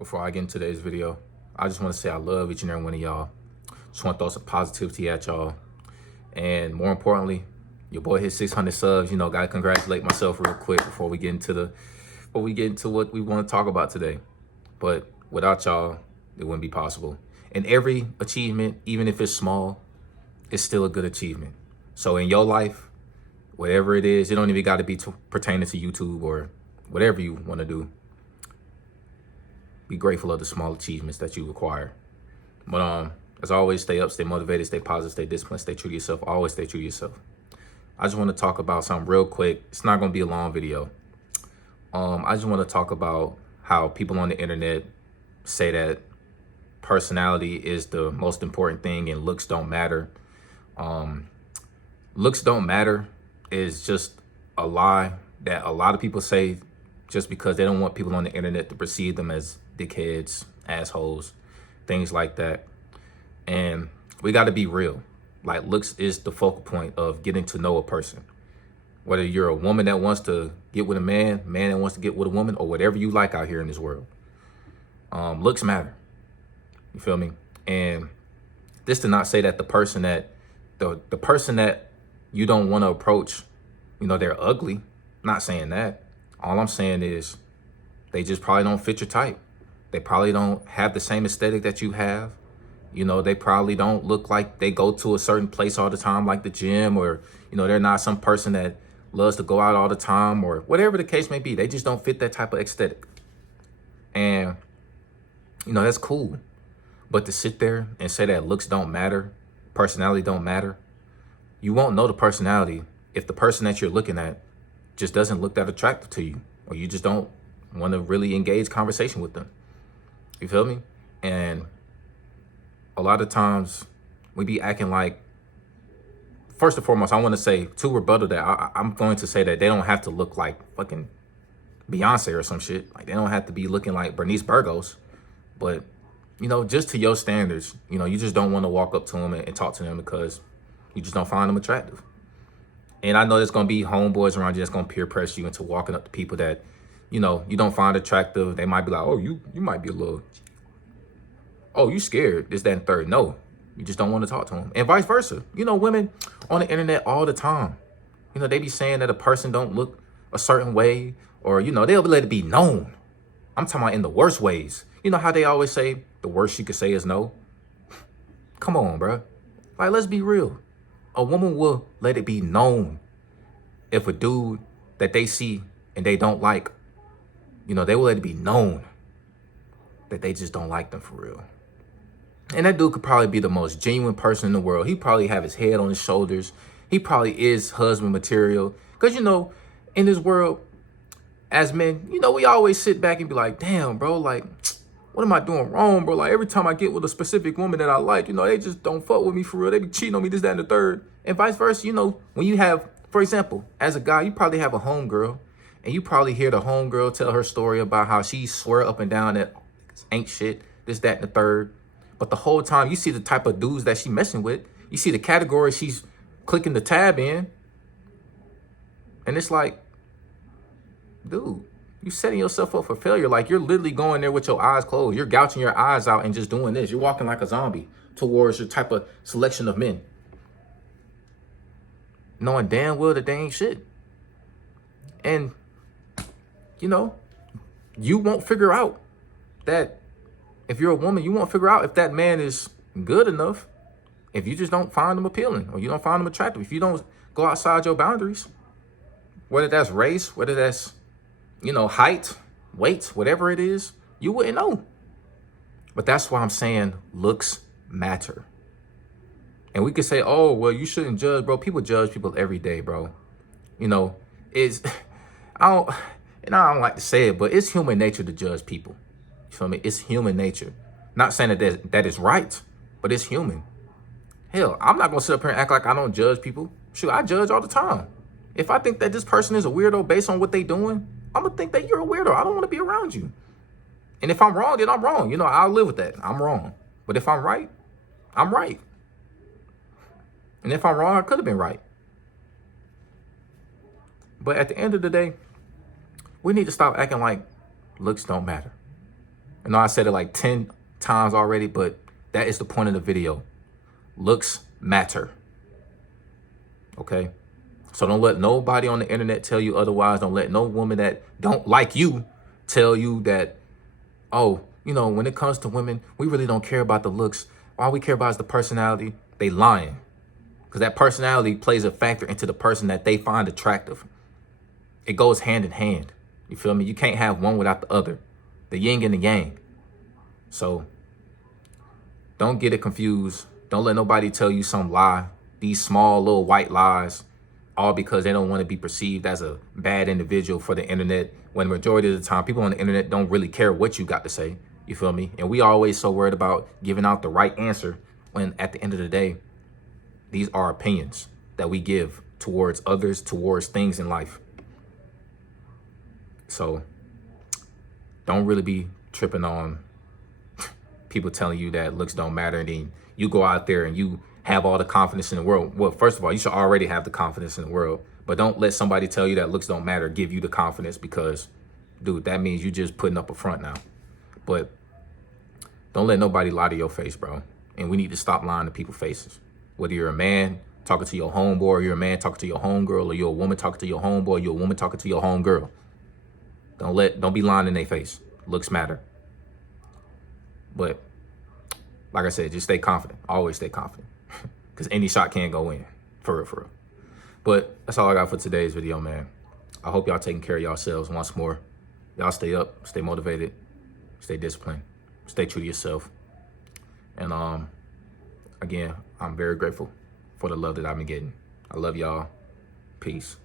Before I get into today's video, I just want to say I love each and every one of y'all. Just want to throw some positivity at y'all. And more importantly, your boy hit 600 subs. Gotta congratulate myself real quick before we get into what we want to talk about today. But without y'all, it wouldn't be possible. And every achievement, even if it's small, it's still a good achievement. So in your life, whatever it is, it don't even got to be pertaining to YouTube or whatever you want to do. Be grateful of the small achievements that you acquire. But as always, stay up, stay motivated, stay positive, stay disciplined, stay true to yourself. Always stay true to yourself. I just want to talk about something real quick. It's not going to be a long video. I just want to talk about how people on the internet say that personality is the most important thing and looks don't matter. Looks don't matter is just a lie that a lot of people say just because they don't want people on the internet to perceive them as dickheads, assholes, things like that. And we got to be real. Like, looks is the focal point of getting to know a person. Whether you're a woman that wants to get with a man that wants to get with a woman, or whatever you like out here in this world. Looks matter. You feel me? And this to not say that the person that you don't want to approach, they're ugly. Not saying that. All I'm saying is they just probably don't fit your type. They probably don't have the same aesthetic that you have. They probably don't look like they go to a certain place all the time, like the gym, or, they're not some person that loves to go out all the time, or whatever the case may be. They just don't fit that type of aesthetic. And, that's cool. But to sit there and say that looks don't matter, personality don't matter, you won't know the personality if the person that you're looking at just doesn't look that attractive to you, or you just don't want to really engage conversation with them. You feel me? And a lot of times we be acting like, first and foremost, I want to say to rebuttal that I'm going to say that they don't have to look like fucking Beyonce or some shit. Like, they don't have to be looking like Bernice Burgos. But, just to your standards, you just don't want to walk up to them and talk to them because you just don't find them attractive. And I know there's going to be homeboys around you that's going to peer pressure you into walking up to people that, you don't find attractive. They might be like, oh, you might be a little, oh, you scared, this, that, and third. No, you just don't want to talk to them. And vice versa. Women on the internet all the time, they be saying that a person don't look a certain way, or, they'll let it be known. I'm talking about in the worst ways. You know how they always say the worst you could say is no? Come on, bro. Like, let's be real. A woman will let it be known if a dude that they see and they don't like, they will let it be known that they just don't like them for real. And that dude could probably be the most genuine person in the world. He probably have his head on his shoulders. He probably is husband material. Because, in this world, as men, we always sit back and be like, damn, bro, like, what am I doing wrong, bro? Like, every time I get with a specific woman that I like, they just don't fuck with me for real. They be cheating on me, this, that, and the third. And vice versa, when you have, for example, as a guy, you probably have a homegirl, and you probably hear the homegirl tell her story about how she swear up and down that ain't shit, this, that, and the third. But the whole time, you see the type of dudes that she messing with. You see the category she's clicking the tab in. And it's like, dude, you setting yourself up for failure. Like, you're literally going there with your eyes closed. You're gouging your eyes out and just doing this. You're walking like a zombie towards your type of selection of men, knowing damn well that they ain't shit. And, you won't figure out that if you're a woman, you won't figure out if that man is good enough if you just don't find him appealing, or you don't find him attractive. If you don't go outside your boundaries, whether that's race, whether that's, height, weight, whatever it is, you wouldn't know. But that's why I'm saying looks matter. And we could say, oh, well, you shouldn't judge, bro. People judge people every day, bro. It's, I don't like to say it, but it's human nature to judge people. You feel me? It's human nature. Not saying that is right, but it's human. Hell, I'm not going to sit up here and act like I don't judge people. Shoot, I judge all the time. If I think that this person is a weirdo based on what they doing, I'm going to think that you're a weirdo. I don't want to be around you. And if I'm wrong, then I'm wrong. I'll live with that. I'm wrong. But if I'm right, I'm right. And if I'm wrong, I could have been right. But at the end of the day, we need to stop acting like looks don't matter. I know I said it like 10 times already, but that is the point of the video. Looks matter. Okay? So don't let nobody on the internet tell you otherwise. Don't let no woman that don't like you tell you that, oh, you know, when it comes to women, we really don't care about the looks. All we care about is the personality. They lying. Because that personality plays a factor into the person that they find attractive. It goes hand in hand. You feel me? You can't have one without the other. The yin and the yang. So don't get it confused. Don't let nobody tell you some lie. These small little white lies, all because they don't want to be perceived as a bad individual for the internet, when the majority of the time people on the internet don't really care what you got to say. You feel me? And we always so worried about giving out the right answer, when at the end of the day, these are opinions that we give towards others, towards things in life. So don't really be tripping on people telling you that looks don't matter, and then you go out there and you have all the confidence in the world. Well, first of all, you should already have the confidence in the world, but don't let somebody tell you that looks don't matter give you the confidence, because, dude, that means you just putting up a front now. But don't let nobody lie to your face, bro. And we need to stop lying to people's faces. Whether you're a man talking to your homeboy, or you're a man talking to your homegirl, or you're a woman talking to your homeboy, or you're a woman talking to your homegirl. Don't be lying in their face. Looks matter. But like I said, just stay confident. Always stay confident. Because any shot can go in. For real, for real. But that's all I got for today's video, man. I hope y'all taking care of yourselves once more. Y'all stay up, stay motivated, stay disciplined, stay true to yourself. And again, I'm very grateful for the love that I've been getting. I love y'all. Peace.